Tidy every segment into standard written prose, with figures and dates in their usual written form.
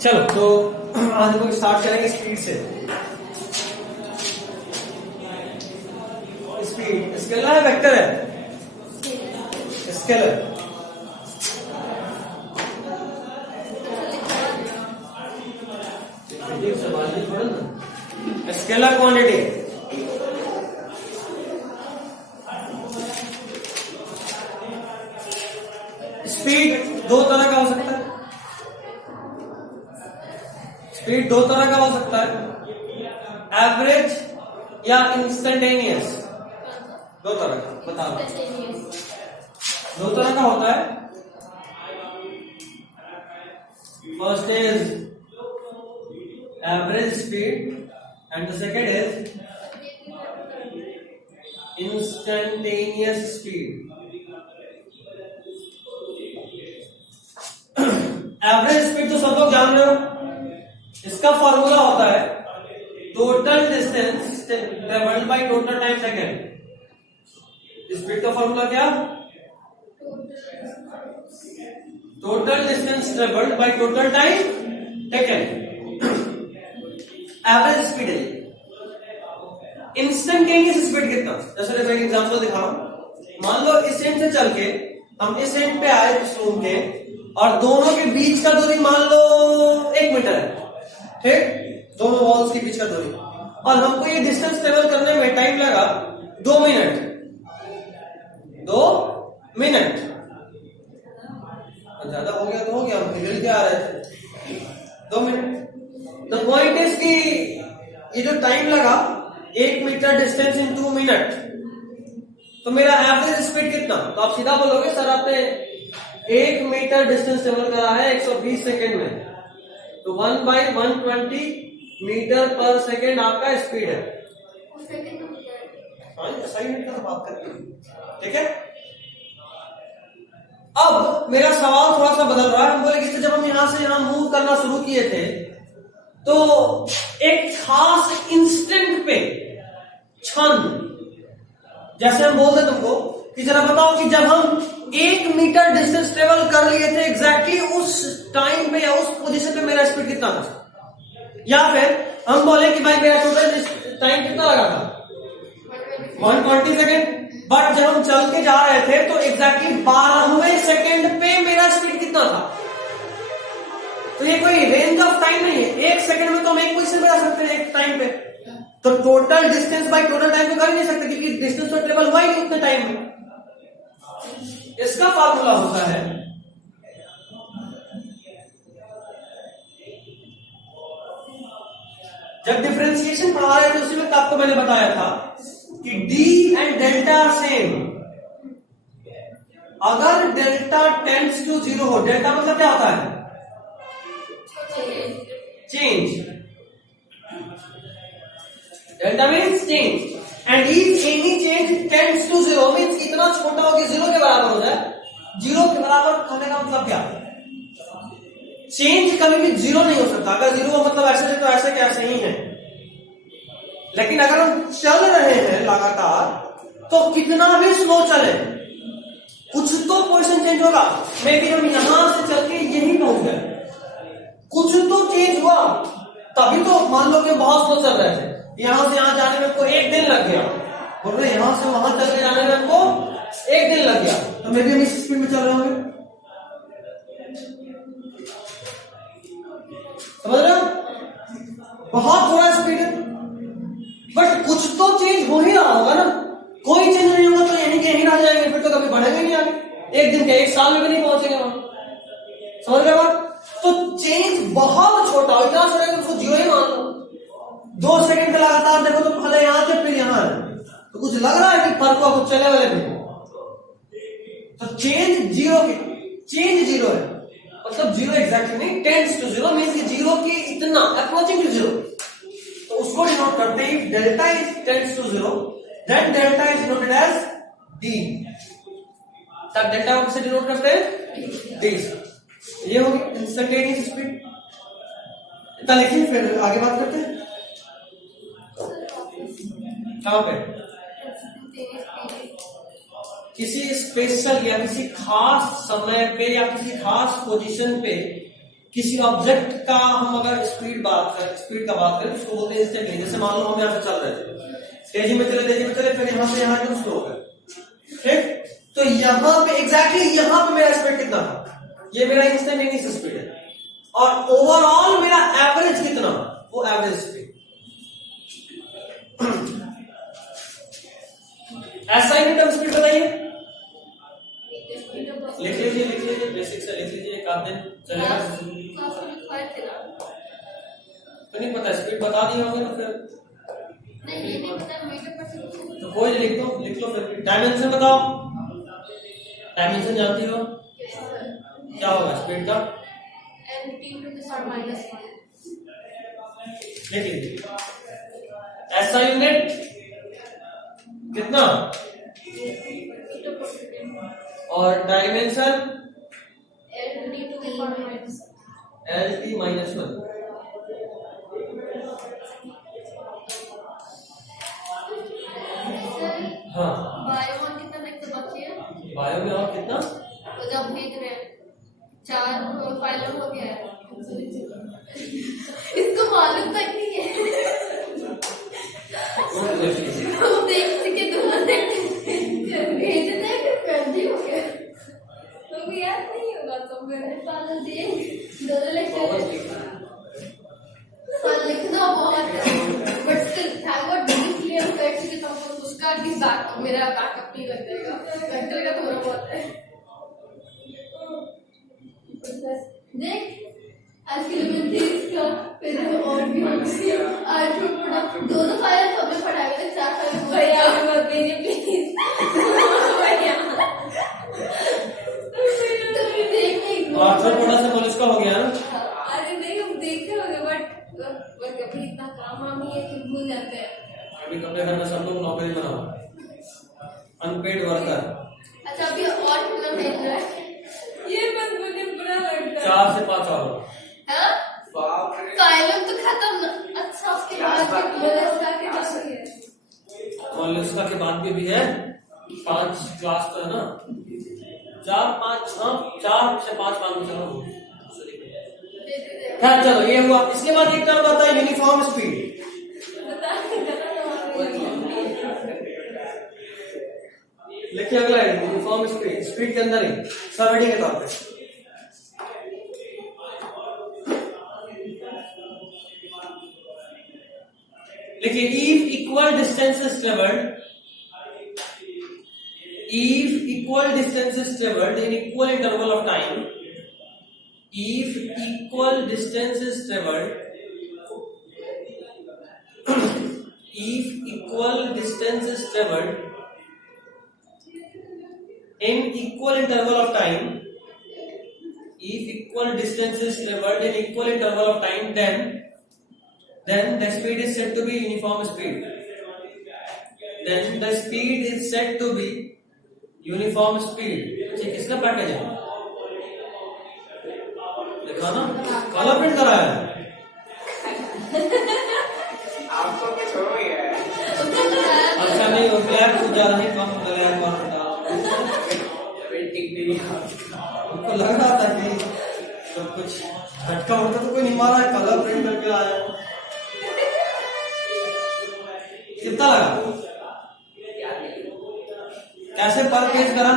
चलो तो आज हम लोग स्टार्ट करेंगे स्पीड से। स्पीड स्केलर है वेक्टर है? स्केलर। स्केलर क्वांटिटी स्पीड दो तरह का हो सकता है। स्पीड दो तरह का हो सकता है, एवरेज या इंस्टेंटेनियस। दो तरह का बता रहा हूं, दो तरह का होता है। First is average speed and the second is instantaneous speed. Average speed तो सब लोग जान रहे हो, इसका फॉर्मूला होता है total distance travelled by total time second. Speed का फॉर्मूला क्या? Total distance travelled by total time taken. Average speed है। इंस्टेंटेनियस स्पीड कितना? जैसे मैं एक एग्जांपल दिखा रहा हूं। मान लो इस एंड से चल के हम इस एंड पे आए इस रूम के, और दोनों के बीच का दूरी मान लो 1 मीटर है, ठीक? दोनों वॉल्स के बीच का दूरी, और हमको ये डिस्टेंस ट्रेवल करने में टाइम लगा 2 मिनट। 2 मिनट ज्यादा हो गया तो हो गया, हम हिल के आ रहे थे 2 मिनट। द पॉइंट इज कि ये जो टाइम लगा 1 मीटर डिस्टेंस इन 2 मिनट, तो मेरा एवरेज स्पीड कितना? तो आप सीधा बोलोगे सर आपने 1 मीटर डिस्टेंस ट्रेवल करा है 120 सेकेंड में, तो 1/120 मीटर पर सेकेंड आपका स्पीड है। सही मिनट का बात करते हैं, ठीक है? अब मेरा सवाल थोड़ा सा बदल रहा है। हम बोले कि जब हम यहां से यहां मूव करना शुरू किए थे, तो एक खास इंस्टेंट पे, क्षण, जैसे हम बोल रहे तुमको कि जरा बताओ कि जब हम 1 मीटर डिस्टेंस ट्रेवल कर लिए थे, एग्जैक्टली उस टाइम पे या उस पोजीशन पे मेरा स्पीड कितना था? या फिर हम बोले कि भाई मेरा टोटल टाइम कितना लगा था? 120 सेकेंड। बट जब हम चल के जा रहे थे तो एग्जैक्टली 12वें सेकेंड पे मेरा स्पीड कितना था? तो ये कोई रेंज ऑफ टाइम नहीं है। 1 सेकेंड में तो हम एक पोजीशन पे जा सकते हैं एक टाइम पे, तो total distance by total time तो कर ही नहीं सकते, क्योंकि डिस्टेंस तो ट्रेवल हुआ ही नहीं उतने टाइम में। इसका फार्मूला होता है जब डिफरेंशिएशन पढ़ा रहे थे उसी में आपको मैंने बताया था कि डी एंड डेल्टा सेम। अगर डेल्टा टेंड्स टू 0 हो, डेल्टा मतलब क्या होता है? Change. Delta means change, and if any change tends to 0 means इतना छोटा हो कि 0 के बराबर हो जाए। 0 के बराबर कहने का मतलब क्या? चेंज कभी भी 0 नहीं हो सकता। अगर 0 मतलब ऐसे तो ऐसे क्या ऐसे ही है, लेकिन अगर हम चल रहे हैं लगातार, तो कितना भी स्लो चले, कुछ तो पोजीशन चेंज होगा। मे बी हम यहां से चल के यहीं पहुंच गए, कुछ तो चेंज हुआ, तभी तो मान लो कि बहुत स्लो चल रहे थे, यहां से यहां जाने में हमको 1 दिन लग गया, बोल रहे यहां से वहां चल के जाने में हमको 1 दिन लग गया, तो मे बी हम इस स्पीड में चल रहे होंगे। समझ रहे हो? बहुत थोड़ा स्पीड है, बट कुछ तो चेंज हो ही रहा होगा ना। कोई चेंज नहीं होगा तो यहीं के यहीं रह जाएंगे, फिर तो कभी बढ़ेंगे नहीं आगे। 1 दिन के 1 साल में भी नहीं पहुंचेंगे वहां। समझ रहे हो? तो चेंज बहुत छोटा हो, इतना छोटा कि उसको 0 ही मान लो। 2 सेकंड का लगातार देखो तो पहले यहां से फिर यहां है, तो कुछ लग रहा है कि फर्क हुआ कुछ चले वाले में। तो चेंज 0 है, मतलब 0 एग्जैक्टली नहीं, टेंड्स टू 0 मीन्स 0 की इतना अप्रोचिंग टू 0, तो उसको डिनोट करते हैं। Delta is tends to 0, then delta is denoted as D. तब डेल्टा को किससे डिनोट करते हैं? डी। ये होगी इंस्टेंटेनियस स्पीड। इतना लिखिए, फिर आगे बात करते हैं। कहां पे? किसी स्पेशल या किसी खास समय पे या किसी खास पोजीशन पे किसी ऑब्जेक्ट का हम अगर स्पीड का बात करें तो उसको बोलते हैं इंस्टेंट। जैसे मान लो हम यहाँ से चल रहे थे, तेजी में चले फिर यहाँ से यहाँ एकदम स्लो हो गए, ठीक। तो यहाँ पे एग्जैक्टली यहाँ पे मेरा स्पीड कितना था, ये मेरा इंस्टेंटेनियस स्पीड है, और ओवरऑल मेरा एवरेज कितना, वो एवरेज स्पीड। ऐसा ही टर्म स्पीड बताइए, लिख लीजिए बेसिक से लिख लीजिए, एक आध दिन चलेगा। तो नहीं पता, स्पीड बता दिए होंगे तो फिर नहीं, ये नहीं पता मीटर पर। तो कोई लिख लो फिर। डायमेंशन बताओ, डायमेंशन जानती हो क्या होगा स्पीड का? लिख लीजिए। ऐसा यूनिट कितना, और डायमेंशन LT -1। हाँ, बायो में कितना लेक्चर बाकी है? बायो में और कितना? तो जब भेज रहे हैं 4 फाइल हो गया है। इसको मालूम तक नहीं है। वो देख के दोनों भेजते हैं फिर पेंडिंग हो गया, तो याद नहीं होगा तो मैंने पालन देख दोनों लेक्चर लिखना बहुत है, but still thank God deep clear facts के तो उसका एटलीस्ट बैक मेरा बैकअप नहीं लग जाएगा, वेक्टर का थोड़ा बहुत है। देख आज के लिए मैं इसका फिर और भी आज पढ़ा दोनों फाइल हमने पढ़ा गए 4 फाइल भैया मत मेरी प्लीज भैया तुम देखने और फिर थोड़ा सा मोलिस्का हो गया ना। अरे नहीं हम देखे होंगे बट कभी इतना काम आम ही है कि भूल जाते हैं। अभी अपने घर में सब लोग नौकरी बनाओ, अनपेड वर्कर। अच्छा अभी और फिल्म देख रहा है, ये बस मुझे बुरा लगता है। 4 से 5 और हाँ? फाइलों तो खत्म। अच्छा उसके बाद मोलिस्का के बाकी है, मोलिस्का के बाद भी है 5 क्लास तो है ना, 4-5, हाँ 4 से 5 मान चलो। खैर चलो ये हुआ। इसके बाद एक टर्म आता है यूनिफॉर्म स्पीड। लिखिए अगला है यूनिफॉर्म स्पीड, स्पीड के अंदर ही सब हेडिंग के तौर पे। देखिए if equal distances traveled in equal interval of time, if equal distances traveled in equal interval of time, then the speed is said to be uniform speed. ठीक, इसका package है देखा ना, कलर प्रिंट करा है आपको कुछ हो गया है। अच्छा नहीं हो, ब्लैक कुछ ज्यादा नहीं, कम ब्लैक और हटा प्रिंटिंग नहीं उनको लग रहा था कि सब कुछ झटका उठा तो कोई नहीं मारा है, कलर प्रिंट करके आया। कितना लगा, कैसे पर पेज करा?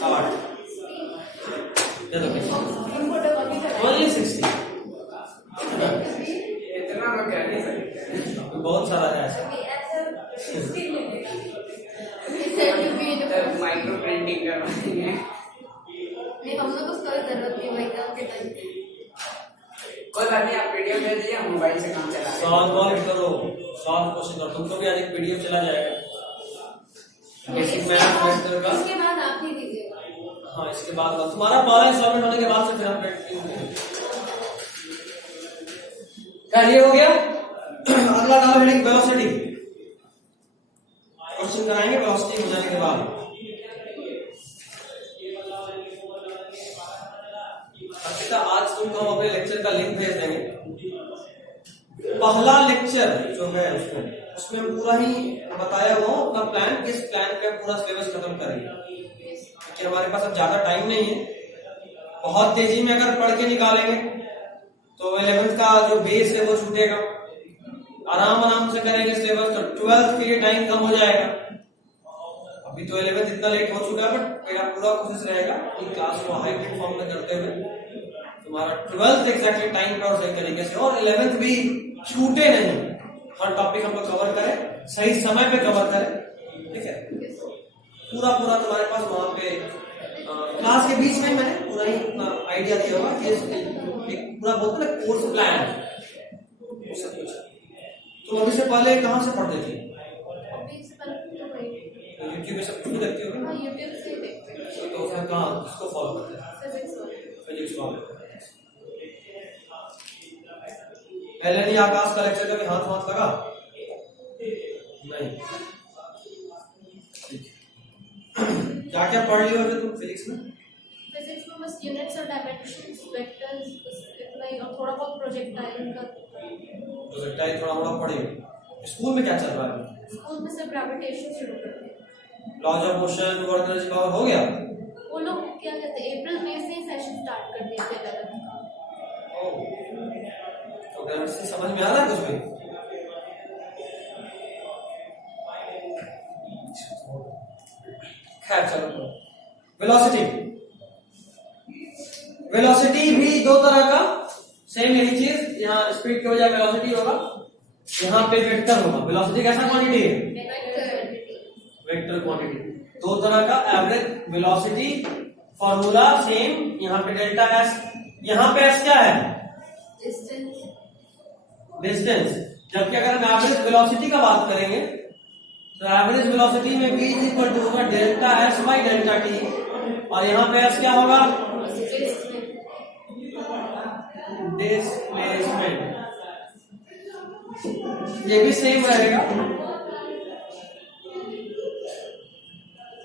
60 ओनली 60। इतना मैं कह नहीं सकता, बहुत सारा है ऐसा। माइक्रो प्रिंटिंग करवाएंगे। हम लोग उसका जरूरत नहीं भाई काम के टाइम। कोई बात नहीं, आप पीडीएफ भेज दिए, हम मोबाइल से काम चला सॉल्व करो, सॉल्व क्वेश्चन करो, तुमको भी आज एक पीडीएफ चला जाएगा बेसिक मैथ वेक्टर का। इसके बाद आप ही दीजिएगा। हाँ इसके बाद तुम्हारा पहला इंस्टॉलमेंट होने के बाद से फिर हम क्या ये हो गया। अगला डालो हेडिंग वेलोसिटी। क्वेश्चन कराएंगे वेलोसिटी हो जाने के बाद। अच्छा आज तुमको हम अपने लेक्चर का लिंक भेज देंगे। पहला लेक्चर जो है उसमें पूरा ही बताया हुआ अपना प्लान, किस प्लान पे पूरा सिलेबस खत्म करेंगे। कि हमारे पास अब ज्यादा टाइम नहीं है, बहुत तेजी में अगर पढ़ के निकालेंगे तो 11th का जो बेस है वो छूटेगा, आराम आराम से करेंगे सिलेबस तो 12th के लिए टाइम कम हो जाएगा। अभी तो 11th इतना लेट हो चुका है, बट मेरा पूरा कोशिश रहेगा कि क्लास को हाइब्रिड फॉर्म में करते हुए तुम्हारा 12th एग्जैक्टली टाइम पर और सही तरीके से, और 11th भी छूटे नहीं, हर टॉपिक हम लोग कवर करें, सही समय पे कवर करें, ठीक है। पूरा तुम्हारे पास वहां पे क्लास के बीच में मैंने पूरा ही आइडिया दिया होगा कि एक पूरा बोलते ना कोर्स प्लान सब कुछ। तो अभी से पहले कहाँ से पढ़ते थे? यूट्यूब में सब कुछ देखते हो? तो उसमें कहाँ किसको फॉलो करते हैं? फिजिक्स वाले। एलएनई आकाश का लेक्चर कभी हाथ लगा? नहीं। क्या क्या पढ़ लियो तुम फिजिक्स में? फिजिक्स में बस यूनिट्स और डायमेंशंस, वेक्टर्स, इतना ही, और थोड़ा बहुत प्रोजेक्टाइल का। प्रोजेक्टाइल थोड़ा मोड़ा पढ़े। स्कूल में क्या चल रहा है? स्कूल में सिर्फ ग्रेविटेशन शुरू कर दिया। Laws of motion, work energy power हो गया? वो लोग क्या कहते हैं, अप्रैल मई से सेशन स्टार्ट कर दिए थे 11th का। तो ग्रेविटेशन समझ में आ रहा है कुछ भी? खैर चलो। वेलोसिटी भी दो तरह का, सेम यही चीज, यहाँ स्पीड की वजह वेलोसिटी होगा, यहाँ पे वेक्टर होगा। वेलोसिटी कैसा क्वांटिटी है? Vector quantity. दो तरह का, एवरेज वेलोसिटी फॉर्मूला सेम, यहाँ पे डेल्टा एस, यहाँ पे एस क्या है? डिस्टेंस। जबकि अगर हम एवरेज वेलोसिटी का बात करेंगे तो एवरेज वेलोसिटी में v इक्वल टू होगा delta S by delta T, और यहाँ पे एस क्या होगा? डिस्प्लेसमेंट। ये भी सेम रहेगा,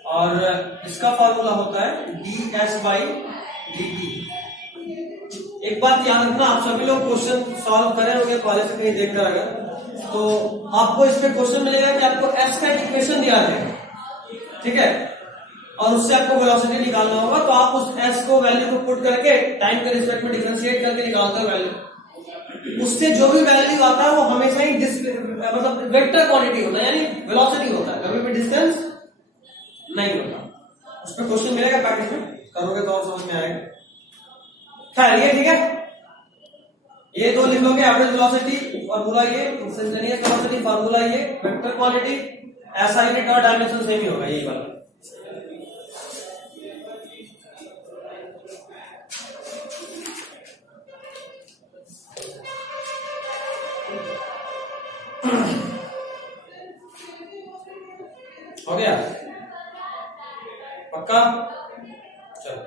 और इसका फॉर्मूला होता है D S by D T. एक बात याद रखना, आप सभी लोग क्वेश्चन सॉल्व करे होंगे पहले से कहीं देखकर, अगर तो आपको इस पे क्वेश्चन मिलेगा कि आपको एस का इक्वेशन दिया जाएगा, ठीक है, और उससे आपको वेलोसिटी निकालना होगा। तो आप उस एस को वैल्यू को पुट करके टाइम के रिस्पेक्ट में डिफरेंशिएट करके निकालते हो वैल्यू। उससे जो भी वैल्यू आता है वो हमेशा ही मतलब वेक्टर क्वांटिटी होता है, यानी वेलोसिटी होता है, कभी भी डिस्टेंस नहीं होता। उस पर क्वेश्चन मिलेगा, प्रैक्टिस में करोगे तो और समझ में आएगा। खैर ये ठीक है, ये दो लिख लोगे, एवरेज वेलोसिटी फॉर्मूला ये, इंस्टेंटेनियस वेलोसिटी फॉर्मूला ये, वेक्टर क्वांटिटी, ऐसा ही का डायमेंशन सेम ही होगा यही वाला। हो गया पक्का? चलो,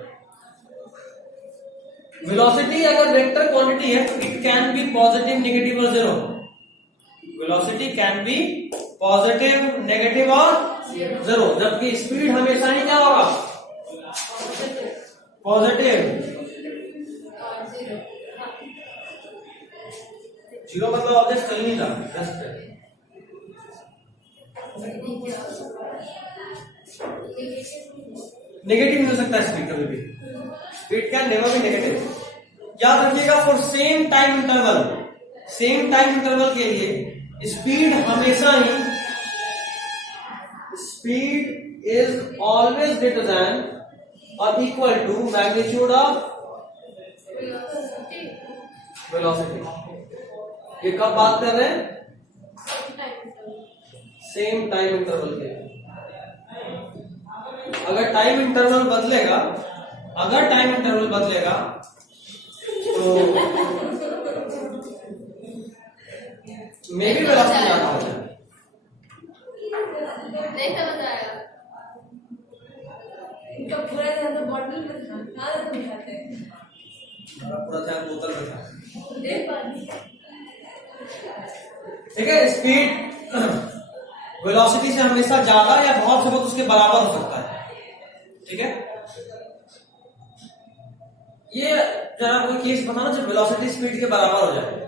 वेलोसिटी अगर वेक्टर क्वांटिटी है तो it can be positive, negative और zero. Velocity can be positive, negative और जीरो, जबकि स्पीड हमेशा ही क्या होगा? पॉजिटिव। जीरो मतलब ऑब्जेक्ट चल नहीं रहा, रेस्ट है। नेगेटिव नहीं हो सकता स्पीड कभी भी, speed can never be negative. याद रखिएगा, फॉर सेम टाइम इंटरवल के लिए स्पीड हमेशा ही, speed is always greater than और equal to magnitude of velocity. ये कब बात कर रहे हैं? सेम टाइम इंटरवल के। अगर टाइम इंटरवल बदलेगा तो मे भी वेलोसिटी ज्यादा हो जाए। नहीं समझ आया, इनका पूरा ध्यान तो बॉटल में था, आदत में खाते हैं, हमारा पूरा ध्यान बोतल में था। देख पानी। ठीक है, स्पीड वेलोसिटी से हमेशा ज्यादा या बहुत से बहुत उसके बराबर हो सकता है, ठीक है। ये जरा कोई केस बताना जब वेलोसिटी स्पीड के बराबर हो जाए।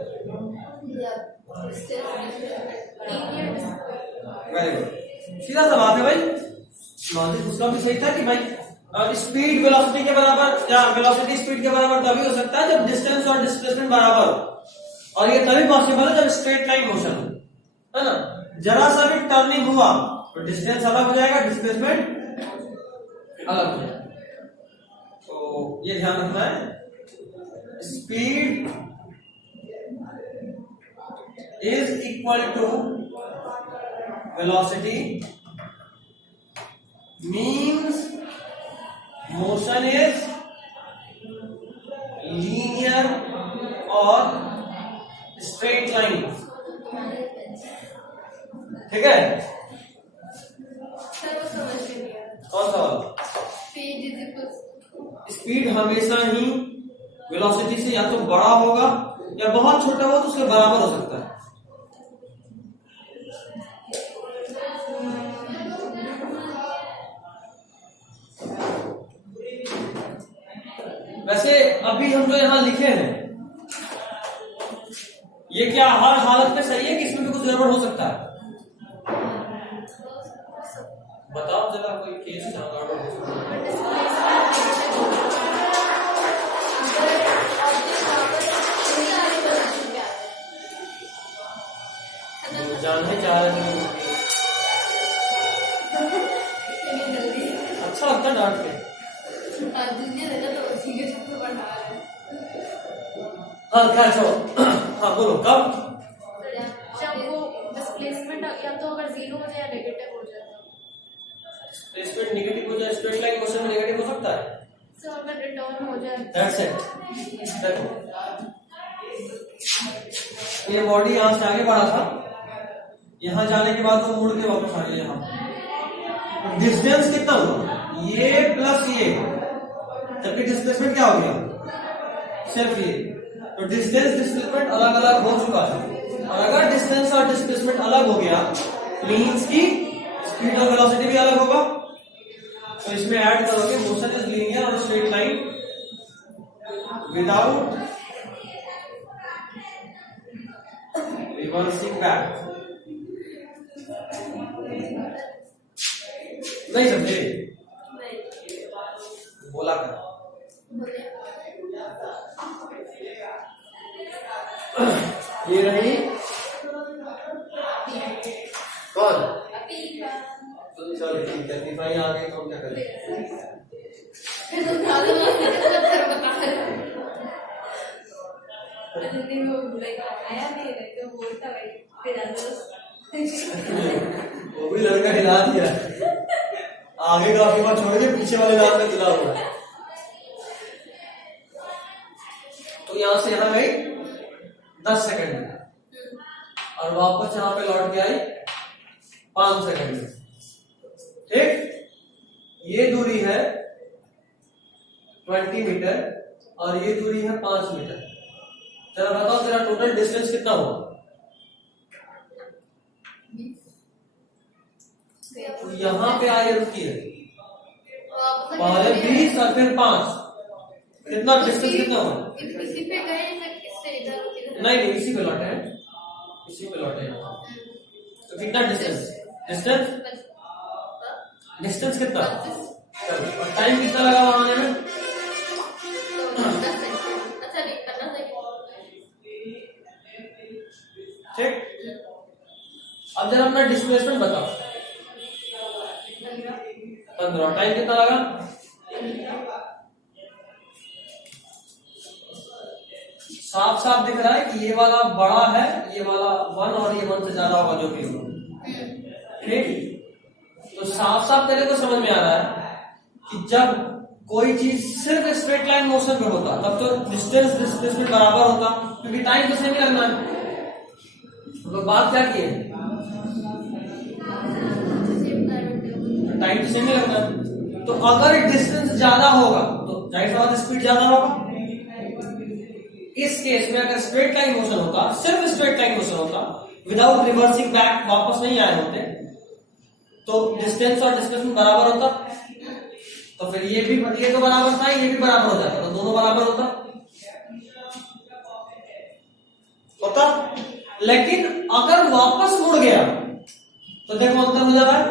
वेरी गुड, सीधा सा बात है भाई, लॉजिक उसका भी सही था कि भाई स्पीड वेलोसिटी के बराबर या वेलोसिटी स्पीड के बराबर तभी हो सकता है जब डिस्टेंस और डिस्प्लेसमेंट बराबर हो, और ये तभी पॉसिबल है जब स्ट्रेट लाइन मोशन हो, है ना। जरा सा भी टर्निंग हुआ तो डिस्टेंस अलग हो जाएगा, डिस्प्लेसमेंट अलग हो जाएगा। तो ये ध्यान रखना है, speed is equal to velocity means motion is linear or straight line। ठीक है, सर वो समझ में नहीं आया। कौन सा वाला? Speed is equal स्पीड हमेशा ही वेलोसिटी से या तो बड़ा होगा या बहुत छोटा हो तो उसके बराबर हो सकता है। वैसे अभी हम जो यहाँ लिखे हैं ये क्या हर हालत में सही है कि इसमें भी कुछ गड़बड़ हो सकता है? बताओ जरा कोई केस जहाँ गड़बड़ हो सकता है। जानने चाह रहे थे अच्छा लगता डांट के। हाँ क्या छोड़ो, हाँ बोलो कब? जब वो डिस्प्लेसमेंट या तो अगर जीरो हो जाए या नेगेटिव हो जाए, डिस्प्लेसमेंट नेगेटिव हो जाए, स्ट्रेट लाइन मोशन में नेगेटिव हो सकता है। सो अगर रिटर्न हो जाए, दैट्स इट। ये बॉडी यहाँ से आगे बढ़ा था, यहाँ जाने के बाद वो मुड़ के वापस आ गया यहाँ। डिस्टेंस कितना हुआ? ये प्लस ये, जबकि डिस्प्लेसमेंट क्या हो गया? सिर्फ ये। तो डिस्टेंस डिस्प्लेसमेंट अलग अलग हो चुका है, और अगर डिस्टेंस और डिस्प्लेसमेंट अलग हो गया मीन्स की स्पीड और वेलोसिटी भी अलग होगा। तो इसमें ऐड करोगे मोशन इज लीनियर और straight line without reversing back. नहीं समझे? बोला कर। ये रही कौन? चलो ठीक है, भाई आ गए तो हम क्या करें? वो भी लड़का हिला दिया, आगे का आपके पास छोड़ के पीछे वाले दांत में हिला हुआ। तो यहां से यहां गई 10 सेकंड में, और वापस यहां पे लौट के आई 5 सेकंड में। ठीक, ये दूरी है 20 मीटर और ये दूरी है 5 मीटर। जरा बताओ तेरा टोटल डिस्टेंस कितना हुआ? तो यहाँ पे आई रुकी है, पहले 20 और फिर 5, कितना डिस्टेंस कितना हुआ? इसी पे गए फिर इससे इधर नहीं इसी पे लौटे हैं, इसी पे लौटे हैं। तो कितना डिस्टेंस? डिस्टेंस कितना? और टाइम कितना लगा वहां आने में? अच्छा नहीं करना चाहिए। ठीक, अब जरा अपना डिस्प्लेसमेंट बताओ। 15। टाइम कितना लगा? साफ साफ दिख रहा है कि ये वाला बड़ा है, ये वाला 1 और ये 1 से ज्यादा होगा जो भी होगा। ठीक, तो साफ साफ तेरे को समझ में आ रहा है कि जब कोई चीज सिर्फ स्ट्रेट लाइन मोशन पे होता तब तो डिस्टेंस डिस्प्लेसमेंट बराबर होता, क्योंकि टाइम तो सेम ही लगना है। तो बात क्या की है? टाइम तो सेम ही लगना है। तो अगर डिस्टेंस ज्यादा होगा तो जाहिर सी बात स्पीड ज्यादा होगा। इस केस में अगर स्ट्रेट लाइन मोशन होता, सिर्फ स्ट्रेट लाइन मोशन होता विदाउट रिवर्सिंग बैक, वापस नहीं आए होते, तो डिस्टेंस और डिस्प्लेसमेंट बराबर होता। तो फिर ये तो बराबर था, ये भी बराबर हो जाता, तो दोनों बराबर होता। लेकिन अगर वापस मुड़ गया तो देखो अंतर हो जा रहा है।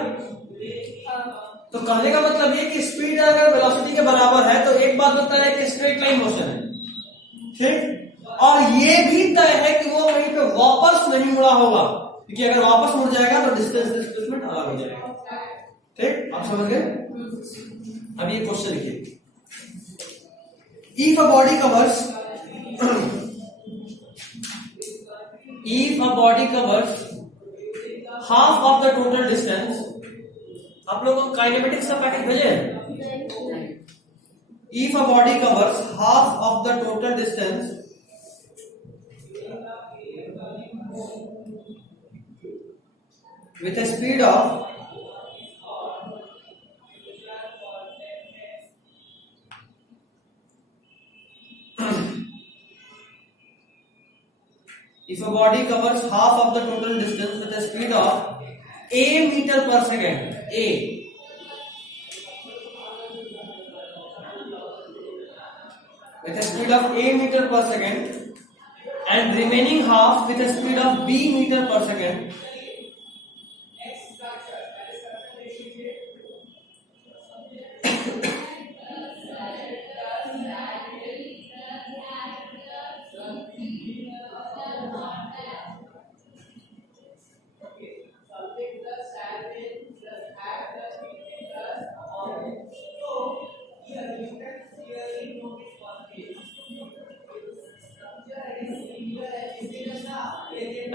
तो कहने का मतलब ये कि स्पीड अगर वेलोसिटी के बराबर है तो एक बात होता है कि स्ट्रेट लाइन मोशन है, ठीक, और ये भी तय है कि वो वहीं पे वापस नहीं मुड़ा होगा, क्योंकि अगर वापस मुड़ जाएगा तो डिस्टेंस डिस्प्लेसमेंट अलग हो जाएगा, ठीक, आप समझ गए। अब ये क्वेश्चन लिखिए, if a body covers half of the total distance, आप लोगों को काइनेमेटिक्स का पैकेज भेजे हैं? If a body covers half of the total distance with a speed of if a body covers half of the total distance with a speed of a meter per second, a with a speed of a meter per second and remaining half with a speed of b meter per second,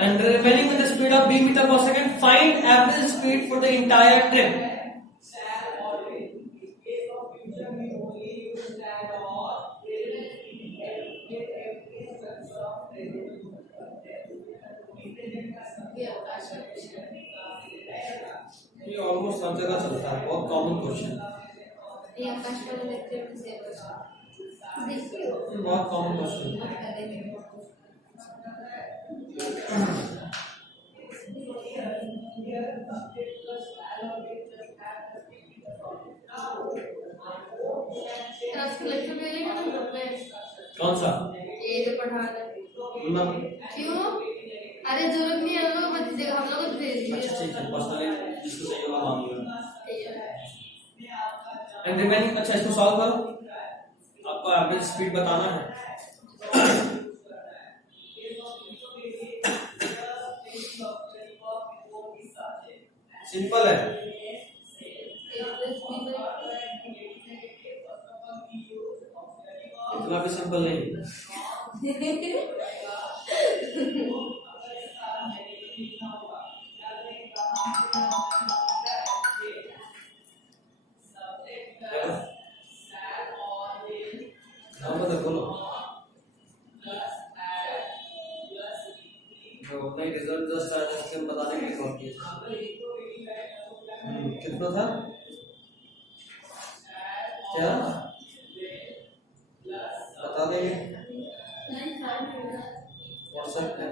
and remaining with the speed of b meter per second, find average speed for the entire trip. ये almost सब जगह चलता है, बहुत common question, ये आकाश वाला lecture से देखिए बहुत कॉमन क्वेश्चन। कौन सा? ये तो पढ़ा दे। क्यों? अरे जरूरत नहीं है, हम लोग बता देगा, हम लोग को दे दीजिए। अच्छा ठीक है, पर्सनली जिसको चाहिए वो मांग लो। एंड रिमेनिंग, अच्छा इसको सॉल्व करो, आपको एवरेज स्पीड बताना है। सिंपल है, इतना भी सिंपल नहीं। रिजल्ट जस्ट आया था, हम बताने के लिए कॉल किया। कितना था क्या बता देंगे व्हाट्सएप पे?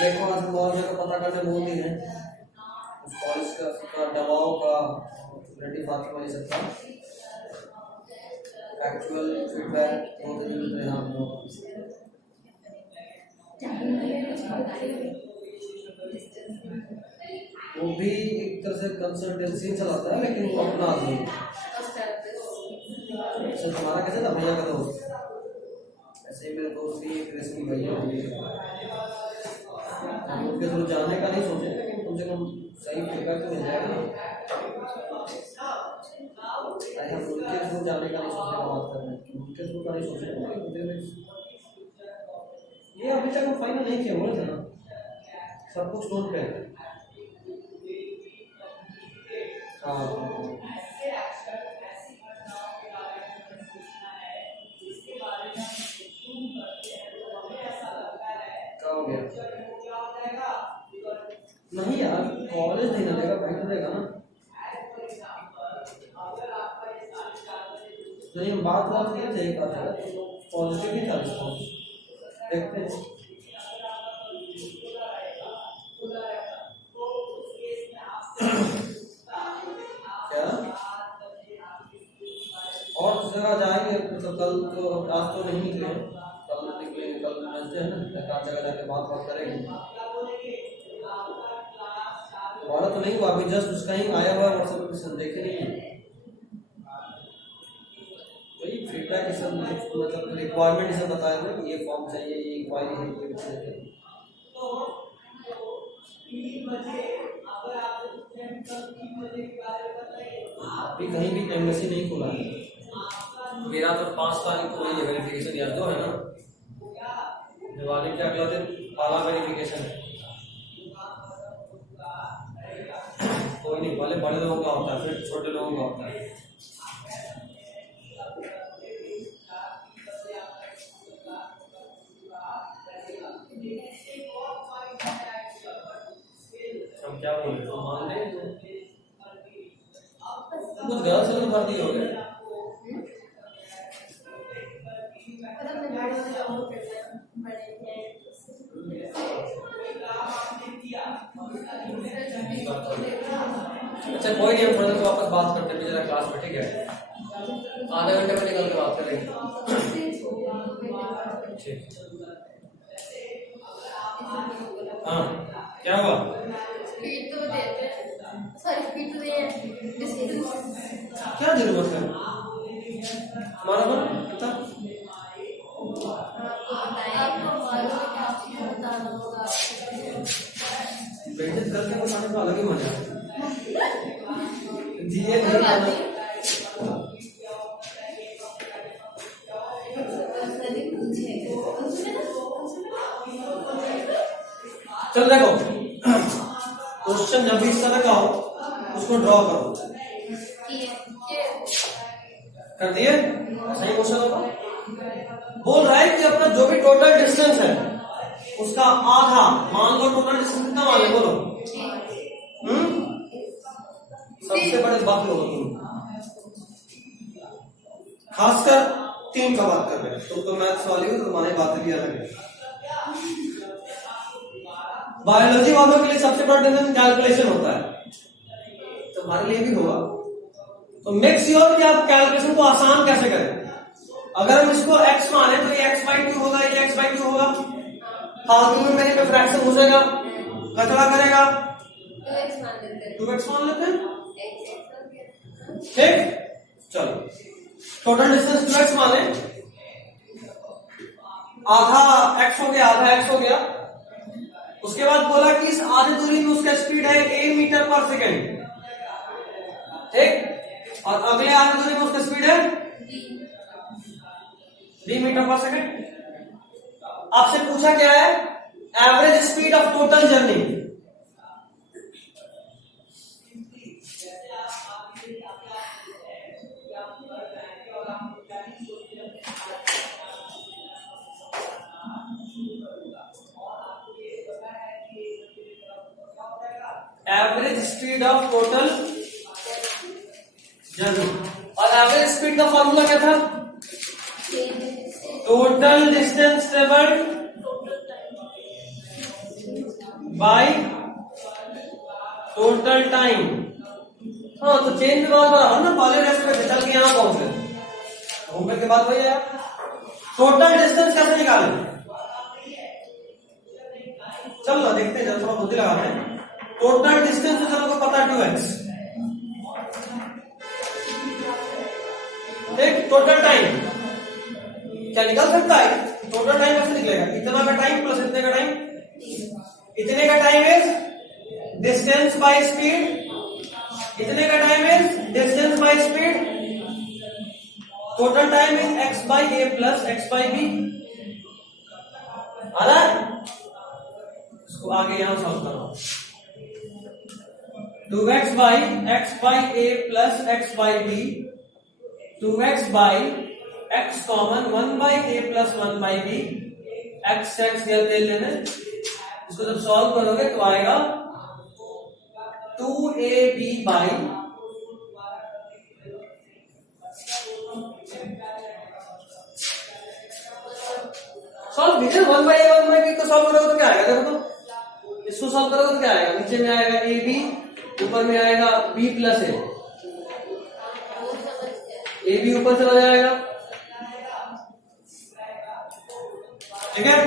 देखो आज बहुत जगह पता करने बोल दी है, कॉलेज का दवाओं का रेडी फातिमा ये सब का एक्चुअल फीडबैक बहुत मिल रहे हैं हम लोग। वो भी एक तरह से कंसल्टेंसी चलाता है, लेकिन वो अपना आदमी ऐसे तुम्हारा कैसे था भैया का दोस्त, ऐसे ही मेरे दोस्त भी एक रेस्क्यू भैया हम उनके थ्रू जाने का नहीं सोचे, लेकिन कम से कम सही फीडबैक तो मिल जाएगा ना। हम उनके थ्रू जाने का नहीं सोचने का बात कर रहे हैं, उनके थ्रू का नहीं सोचे। ये अभी तक हम फाइनल नहीं किए हुए थे ना, सब कुछ नोट पे है। हाँ क्या हो गया? नहीं यार, कॉलेज नहीं ना देगा, बैंक देगा ना। नहीं हम बात किए थे एक बार, पॉजिटिव ही था रिस्पॉन्स, देखते हैं। क्या और जगह जाएंगे, मतलब कल तो आज तो नहीं निकले। समझते हैं ना, एक जगह जाके बात करेंगे। हमारा तो नहीं हुआ अभी, जस्ट उसका ही आया हुआ व्हाट्सएप पे, सब देखे नहीं है। वही फीडबैक सब मतलब रिक्वायरमेंट सब बताया ना कि ये फॉर्म चाहिए, ये इंक्वायरी है, ये चाहिए। अभी कहीं भी एम्बेसी नहीं खुला है मेरा, तो 5 तारीख को वही वेरिफिकेशन यार जो है ना, दिवाली के अगला दिन पहला वेरिफिकेशन है। कोई नहीं, पहले बड़े लोगों का होता है, फिर छोटे लोगों का होता है। हम क्या बोले, तो मान ले कुछ गलत से तो भर्ती हो गए। अच्छा कोई नहीं, हम थोड़ा सा वापस बात करते हैं जरा क्लास में, ठीक है? आधे घंटे में निकल के बात करेंगे। ठीक, हाँ क्या हुआ? स्पीड तो देते हैं, सॉरी स्पीड तो दे डिस्टेंस। क्या जरूरत है हमारा मन कितना मेहनत करके बताने का अलग ही मजा है। दिए नहीं खाना। चल देखो, क्वेश्चन जब भी इस तरह का हो उसको ड्रॉ करो। कर दिए? सही क्वेश्चन होगा। बोल रहा है कि अपना जो भी टोटल डिस्टेंस है उसका आधा मान लो। टोटल डिस्टेंस कितना मान लो, बोलो। सबसे बड़े बात लो तुम, खासकर 3 का बात कर रहे हैं। तुम तो मैथ्स वाली हो, तुम्हारी बातें भी अलग है। बायोलॉजी वालों के लिए सबसे बड़ा डिस्टेंस कैलकुलेशन होता है, तुम्हारे लिए भी होगा। तो मेक श्योर कि आप कैलकुलेशन को आसान कैसे करें। अगर हम इसको x माने तो ये x/2 होगा, ये x/2 होगा। फालतू में मेरे पे फ्रैक्शन हो जाएगा, कचरा करेगा। 2x मान लेते हैं, ठीक? चलो टोटल डिस्टेंस 2x माने, आधा x हो गया, आधा x हो गया। उसके बाद बोला कि इस आधी दूरी में उसका स्पीड है a मीटर पर सेकेंड, ठीक? और अगले आधी दूरी में उसका स्पीड है b मीटर पर सेकेंड। आपसे पूछा क्या है? Average speed of total journey. Average speed of total journey. और एवरेज स्पीड का फॉर्मूला क्या था? Total distance travelled by total time. हाँ तो चेंज में बहुत बराबर ना, पहले रेस्ट पे चल के यहां पहुंचे, घूमने के बाद वही आया। टोटल डिस्टेंस कैसे निकालें? चल लो देखते हैं, थोड़ा बुद्धि लगाते हैं। टोटल डिस्टेंस तो चलो को पता है 2x, एक टोटल टाइम क्या निकल सकता है? टोटल टाइम कैसे निकलेगा? इतना का टाइम प्लस इतने का टाइम। इतने का time is distance by speed, इतने का time is distance by speed. Total time is x by a plus x by b। आ रहा है? इसको आगे यहां सॉल्व करो। 2x by a plus x by b, 2x by x common 1 by a plus 1 by b, x या ले लेने। इसको जब सॉल्व करोगे तो आएगा 2ab by सॉल्व कीजिए। 1 by a 1 by b को सॉल्व करोगे तो क्या आएगा? देखो तो इसको सॉल्व करोगे तो क्या आएगा? नीचे में आएगा ab, ऊपर में आएगा b प्लस a। ए भी ऊपर चला जाएगा, ठीक है?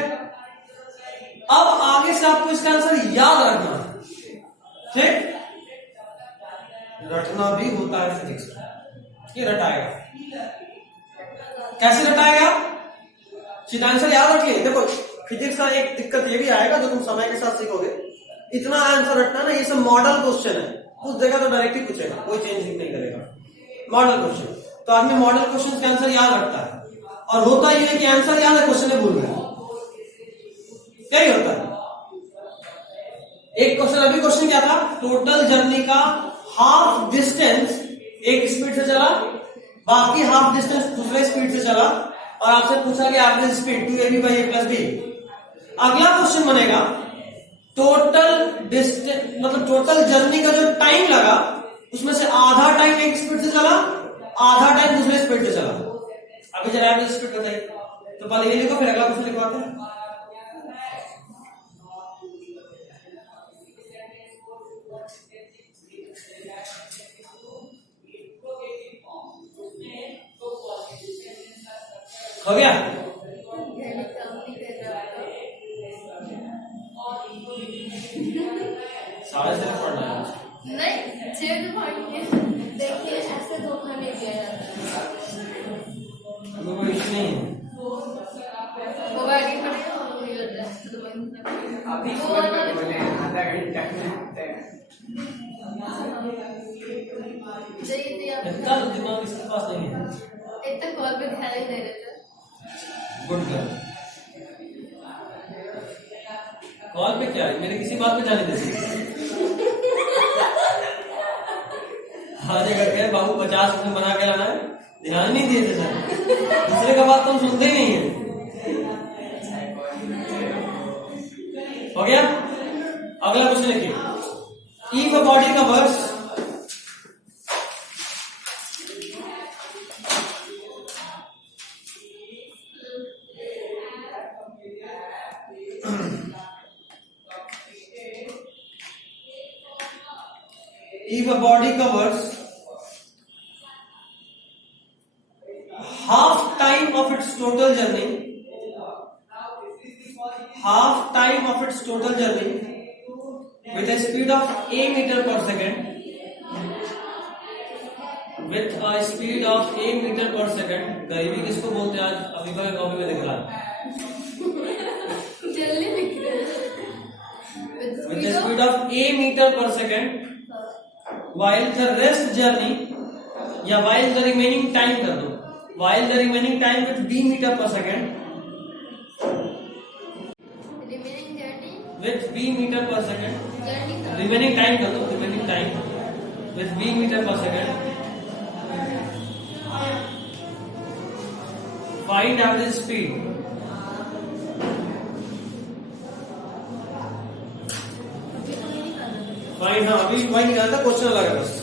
से आपको इसका आंसर याद रखना है, ठीक? रटना भी होता है फिजिक्स में। ये रटाएगा, कैसे रटाएगा? सीधा आंसर याद रखिए। देखो फिजिक्स का एक दिक्कत ये भी आएगा जो तुम समय के साथ सीखोगे, इतना आंसर रटना ना, ये सब मॉडल क्वेश्चन है, पूछ देगा तो डायरेक्ट ही पूछेगा, कोई चेंज नहीं करेगा। मॉडल क्वेश्चन, तो आदमी मॉडल क्वेश्चन के आंसर याद रखता है, और होता ये है कि आंसर याद है, क्वेश्चन भूल गया, क्या ही होता है। एक क्वेश्चन, अभी क्वेश्चन क्या था? टोटल जर्नी का हाफ डिस्टेंस एक स्पीड से चला, बाकी हाफ डिस्टेंस दूसरे स्पीड से चला, और आपसे पूछा कि एवरेज स्पीड 2ab/a+b। अगला क्वेश्चन बनेगा टोटल डिस्टेंस, मतलब टोटल जर्नी का जो टाइम लगा उसमें से आधा टाइम एक स्पीड से चला, आधा टाइम दूसरे स्पीड से चला। अभी जरा एवरेज स्पीड बताइए, तो पहले ये लिखो, फिर अगला क्वेश्चन लिखवाते हैं। हो गया? साढ़े से पढ़ना है नहीं, 6 देखिए ऐसे धोखा नहीं दिया जाता। कोई इश्यू नहीं है। वो आगे पढ़ेगा और वही होता है। अभी बोले आधा घंटा इतना दिमाग इसके पास नहीं है। इतना कॉल पे ध्यान ही नहीं देता। Good girl. कॉल पे क्या है, मेरे किसी बात पे जाने देते। हाजे करके बाबू 50% बना के लाना है, ध्यान नहीं दिए थे सर, दूसरे का बात तो हम सुनते ही नहीं है। हो गया? अगला क्वेश्चन लिखिए। If a body covers if a body covers half time of its total journey with a speed of a meter per second, गरीबी किसको बोलते हैं आज अभिभा के कॉपी में दिख रहा है, जल्दी लिख रहे हैं। with a speed of a meter per second while the rest journey, या while the remaining time कर दो, while the remaining time with b meter per second, remaining journey, with b meter per second, journey का remaining time कर दो, remaining time with b meter per second, find average speed, fine. हाँ अभी वही निकालता, question अलग है बस।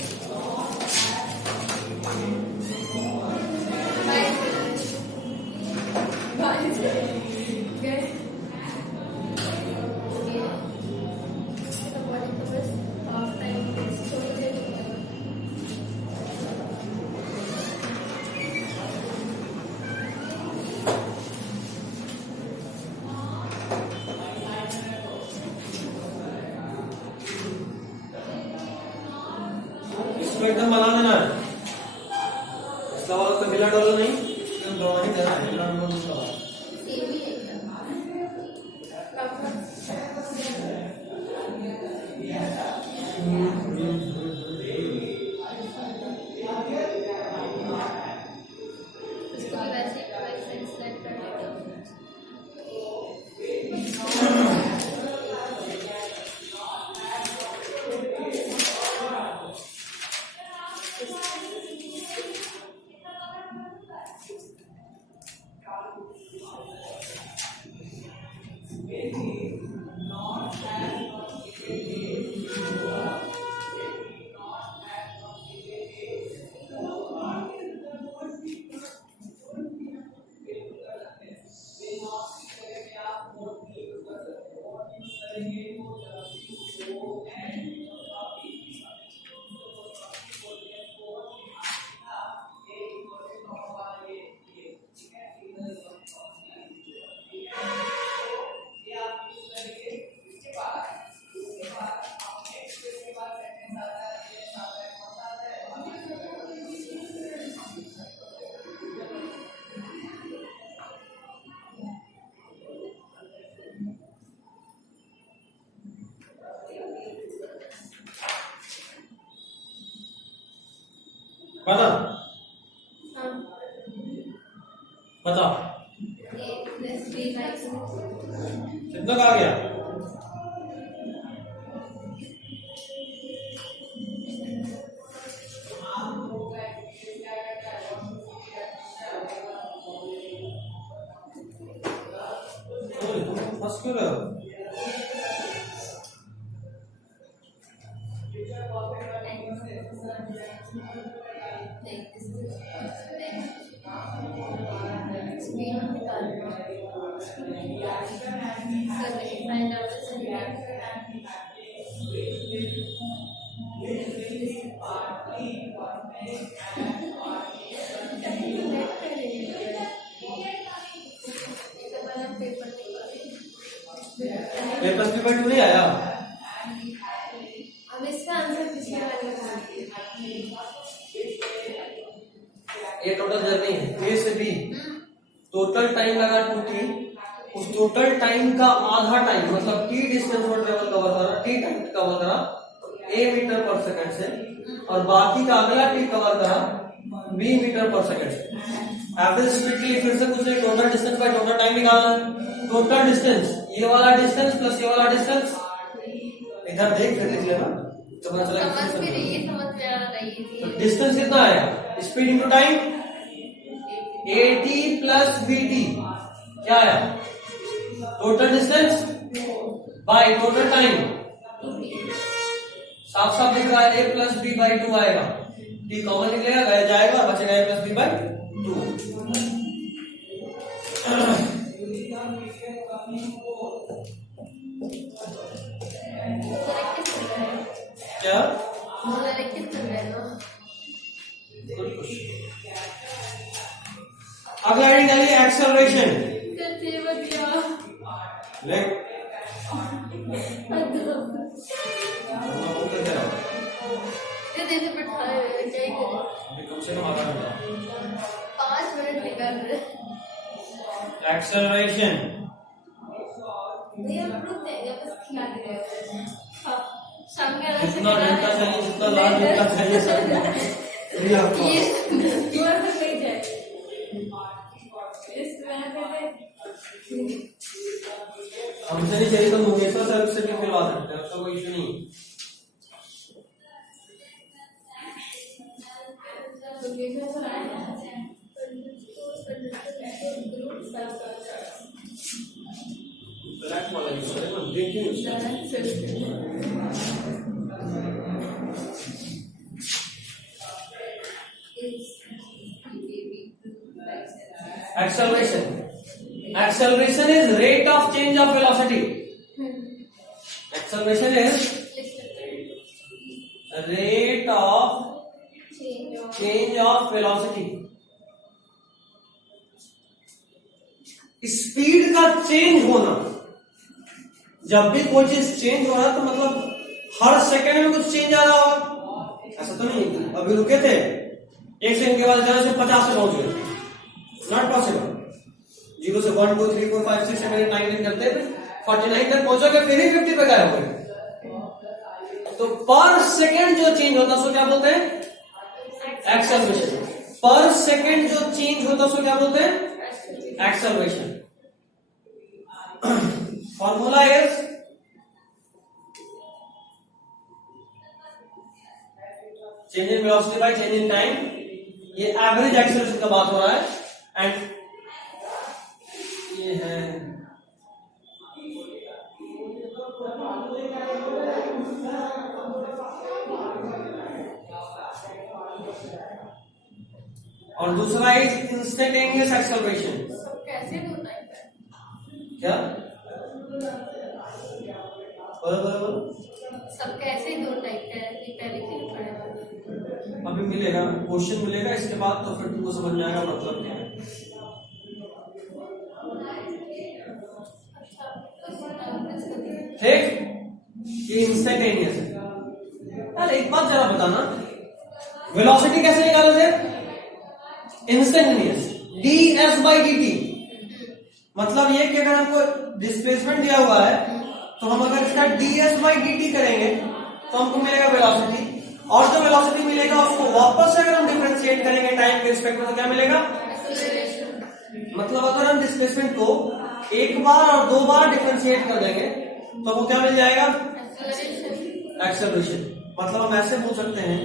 इसको एकदम बना देना है, इसका वाला तो मिला डॉलर नहीं, एकदम दवानी देना है, मिला डॉलर दूसरा वाला। सेम ही है इसको भी वैसे ही सेलेक्ट कर लेते हैं। बता हाँ बता A plus B by 2 कितना का आ गया? तुम फंस क्यों रहे हो? find out the solution. Paper की पॉइंट नहीं आया। अब इसका आंसर पिछले वाले का ये टोटल जर्नी है ए से बी, टोटल टाइम लगा 2t, उस टोटल टाइम का आधा टाइम मतलब t डिस्टेंस पर ट्रेवल कवर करा, t टाइम कवर करा a मीटर पर सेकंड से, और बाकी का अगला t कवर करा b मीटर पर सेकंड से। एवरेज स्पीड के लिए फिर से कुछ नहीं, total distance by total time निकालना है। टोटल डिस्टेंस ये वाला डिस्टेंस प्लस ये वाला डिस्टेंस, इधर देख फिर लिख लेना तो पता चलेगा। समझ भी रही है, समझ में आ रही है। तो डिस्टेंस कितना आया? Speed into time at plus bt क्या आया? Total distance by total time, साफ साफ दिख रहा है a प्लस b बाई 2 आएगा, t कॉमन निकलेगा, गया जाएगा, बचेगा a प्लस b बाई 2। क्या अगला हेडिंग डालिए एक्सेलरेशन। ले एक्सेलरेशन जितना घंटा चाहिए जितना लाल घंटा चाहिए सब हमसे नहीं चाहिए तो मुंगेश्वर सर्विस से भी मिलवा सकते हैं, उसका कोई इशू नहीं। ब्लैक वाला यूज करें ना, ग्रीन क्यों यूज करें? Acceleration. Acceleration is rate of change of velocity. Acceleration is rate of change of velocity. Speed का चेंज होना, जब भी कोई चीज चेंज हो रहा है तो मतलब हर सेकंड में कुछ चेंज आ रहा होगा, ऐसा तो नहीं। अभी रुके थे, एक सेकंड के बाद 0 से 50 से पहुंच गए, नॉट पॉसिबल। 0 से 1 2 3 4 5 6 7 8 9 10 करते 49 तक पहुंचोगे, फिर ही 50 पे गए होंगे। तो पर सेकंड जो चेंज होता है उसको क्या बोलते हैं? एक्सेलरेशन। पर सेकंड जो चेंज होता है उसको क्या बोलते हैं? Acceleration. Formula is change in velocity by change in time. ये एवरेज एक्सेलरेशन का बात हो रहा है, एंड ये है और दूसरा इज इंस्टेंटेनियस एक्सेलरेशन। कैसे होता है? क्या बोलो सब कैसे दो टाइप का है, ये पहले क्यों पढ़ा? अभी मिलेगा, क्वेश्चन मिलेगा इसके बाद, तो फिर तुमको समझ में आएगा मतलब क्या है। ठीक, ये इंस्टेंटेनियस है। यार एक बात जरा बताना, वेलोसिटी कैसे निकालोगे? इंस्टेंटेनियस ds/dt, मतलब ये कि अगर हमको डिस्प्लेसमेंट दिया हुआ है तो हम अगर इसका ds/dt करेंगे तो हमको मिलेगा वेलोसिटी, और जो वेलोसिटी मिलेगा उसको वापस अगर हम डिफरेंशिएट करेंगे टाइम के रिस्पेक्ट में तो क्या मिलेगा? मतलब अगर हम डिस्प्लेसमेंट को एक बार और दो बार डिफरेंशिएट कर देंगे तो वो क्या मिल जाएगा? एक्सेलरेशन। मतलब हम ऐसे बोल सकते हैं,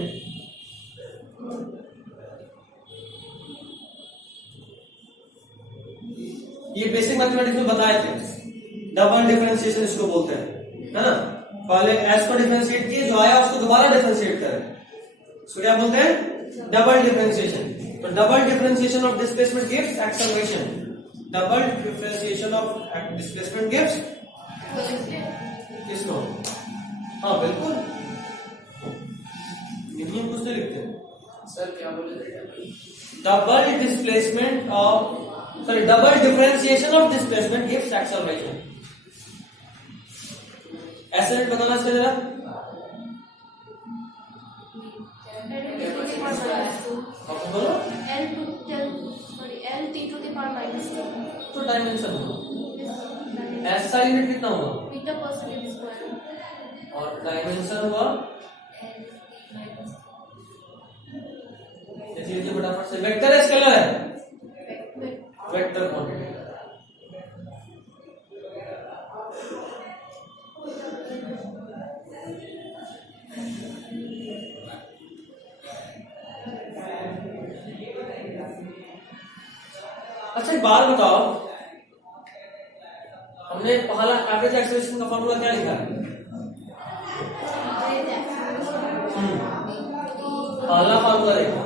ये बेसिक मैथमेटिक्स में बताए थे, डबल डिफरेंशिएशन इसको बोलते हैं, है ना? पहले एस को डिफरेंशिएट किए, जो आया उसको दोबारा डिफरेंशिएट करें, इसको क्या बोलते हैं? Double differentiation. तो double differentiation of displacement gives acceleration. Double differentiation of displacement gives किसको? हाँ बिल्कुल, यही हम कुछ नहीं लिखते। सर क्या बोले थे? Double displacement of double differentiation of displacement gives acceleration. ऐसे बताना इसका जरा। बोलो। तो डायमेंशन ऐसा यूनिट कितना हुआ? और डायमेंशन हुआ फटाफट से। वेक्टर है स्केलर है? Vector quantity. अच्छा एक बात बताओ, हमने पहला एवरेज एक्सेलरेशन का फॉर्मूला क्या लिखा है? पहला फॉर्मूला देखो,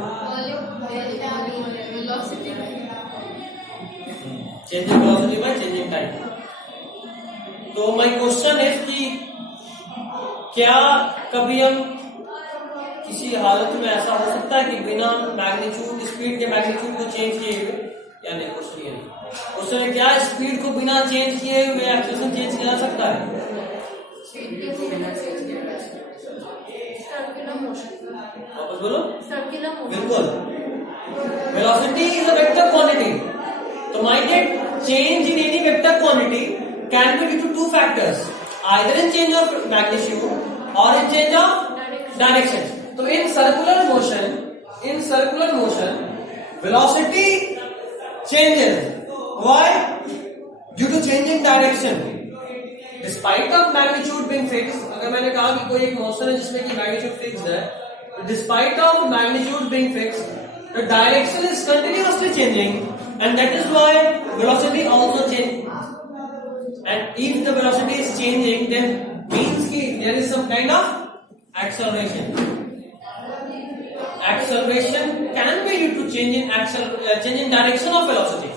changing velocity by changing time. तो माय क्वेश्चन है कि क्या कभी हम किसी हालत में ऐसा हो सकता है कि बिना मैग्नीट्यूड स्पीड के मैग्नीट्यूड को चेंज किए हुए, या नहीं? क्वेश्चन ये क्वेश्चन है, क्या स्पीड को बिना चेंज किए हुए एक्सेलरेशन चेंज किया जा सकता है? वापस बोलो। बिल्कुल। Velocity is a vector quantity, तो my get change in any vector quantity can be due to two factors, either in change of magnitude और इन चेंज ऑफ डायरेक्शन। तो in circular motion velocity changes. Why? Due to change in direction. Despite of magnitude being fixed, अगर मैंने कहा कि कोई एक motion है जिसमें कि मैग्नीट्यूड फिक्स्ड है, despite of magnitude being fixed, the direction is continuously changing, and that is why velocity also changes. And if the velocity is changing, then means कि there is some kind of acceleration. Acceleration can be due to change in direction of velocity.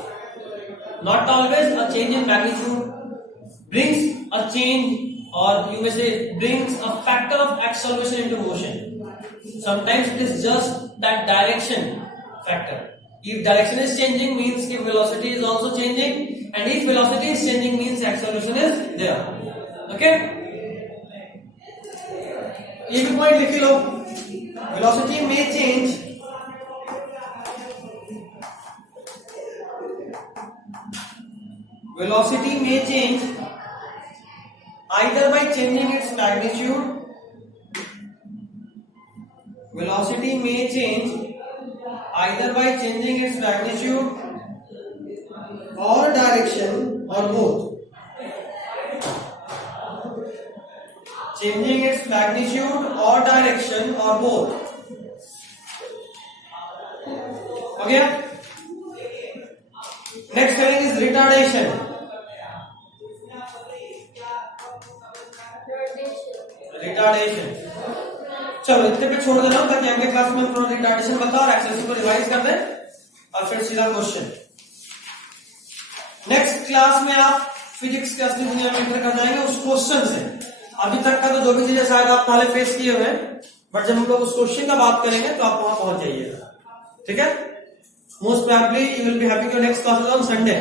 Not always a change in magnitude brings a change, or you may say brings a factor of acceleration into motion. Sometimes it is just that direction factor. If direction is changing, means कि velocity is also changing, and if velocity is changing, means acceleration is there. Okay? ये भी point लिख लो। Velocity may change either by changing its magnitude. Velocity may change either by changing its magnitude or direction, or both. Changing its magnitude or direction, or both. Okay? Next heading is retardation. चलो इतने पे छोड़ देना ताकि अगले class में थोड़ा retardation बताओ और एक्सरसाइज को रिवाइज कर दें, और फिर सीधा क्वेश्चन। नेक्स्ट क्लास में आप फिजिक्स के असली दुनिया में एंटर कर जाएंगे उस क्वेश्चन से। अभी तक का तो जो भी चीजें शायद आप पहले फेस किए हुए हैं, बट जब हम लोग उस क्वेश्चन का बात करेंगे तो आप वहां पहुंच जाइएगा। ठीक है? Most probably you will be having your next class on Sunday.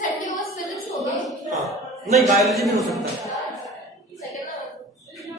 Sunday वो फिजिक्स हो गई। हाँ, नहीं बायोलॉजी भी हो सकता है।